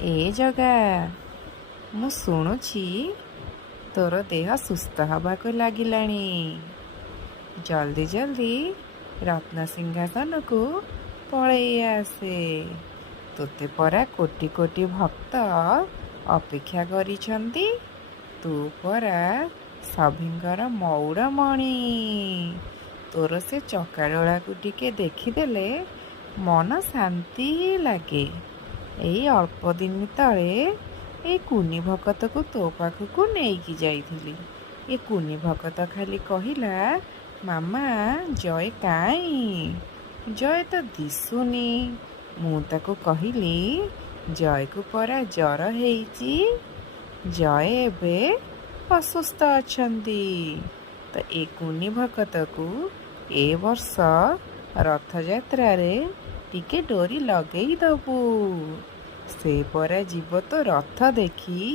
ଏ ଜଗା, ମୁଁ ଶୁଣୁଛି ତୋର ଦେହ ସୁସ୍ଥ ହେବାକୁ ଲାଗିଲାଣି। ଜଲ୍ଦି ଜଲ୍ଦି ରତ୍ନସିଂହାସନକୁ ପଳେଇ ଆସେ। ତୋତେ ପରା କୋଟି କୋଟି ଭକ୍ତ ଅପେକ୍ଷା କରିଛନ୍ତି। ତୁ ପରା ସଭିଙ୍କର ମଉଡ଼ମଣି। ତୋର ସେ ଚକାଡୋଳାକୁ ଟିକେ ଦେଖିଦେଲେ ମନ ଶାନ୍ତି ଲାଗେ। ଏଇ ଅଳ୍ପ ଦିନ ତଳେ ଏଇ କୁନି ଭକତକୁ ତୋ ପାଖକୁ ନେଇକି ଯାଇଥିଲି। ଏ କୁନି ଭକତ ଖାଲି କହିଲା, ମାମା ଜୟ କାଇଁ? ଜୟ ତ ଦିଶୁନି। ମୁଁ ତାକୁ କହିଲି, ଜୟକୁ ପରା ଜ୍ୱର ହେଇଛି। ଜୟ ଏବେ ଅସୁସ୍ଥ ଅଛନ୍ତି। ତ ଏ କୁନି ଭକତକୁ ଏ ବର୍ଷ ରଥଯାତ୍ରାରେ ଟିକେ ଡୋରି ଲଗେଇ ଦବୁ। ସେ ପରା ଯିବ ତ ରଥ ଦେଖି।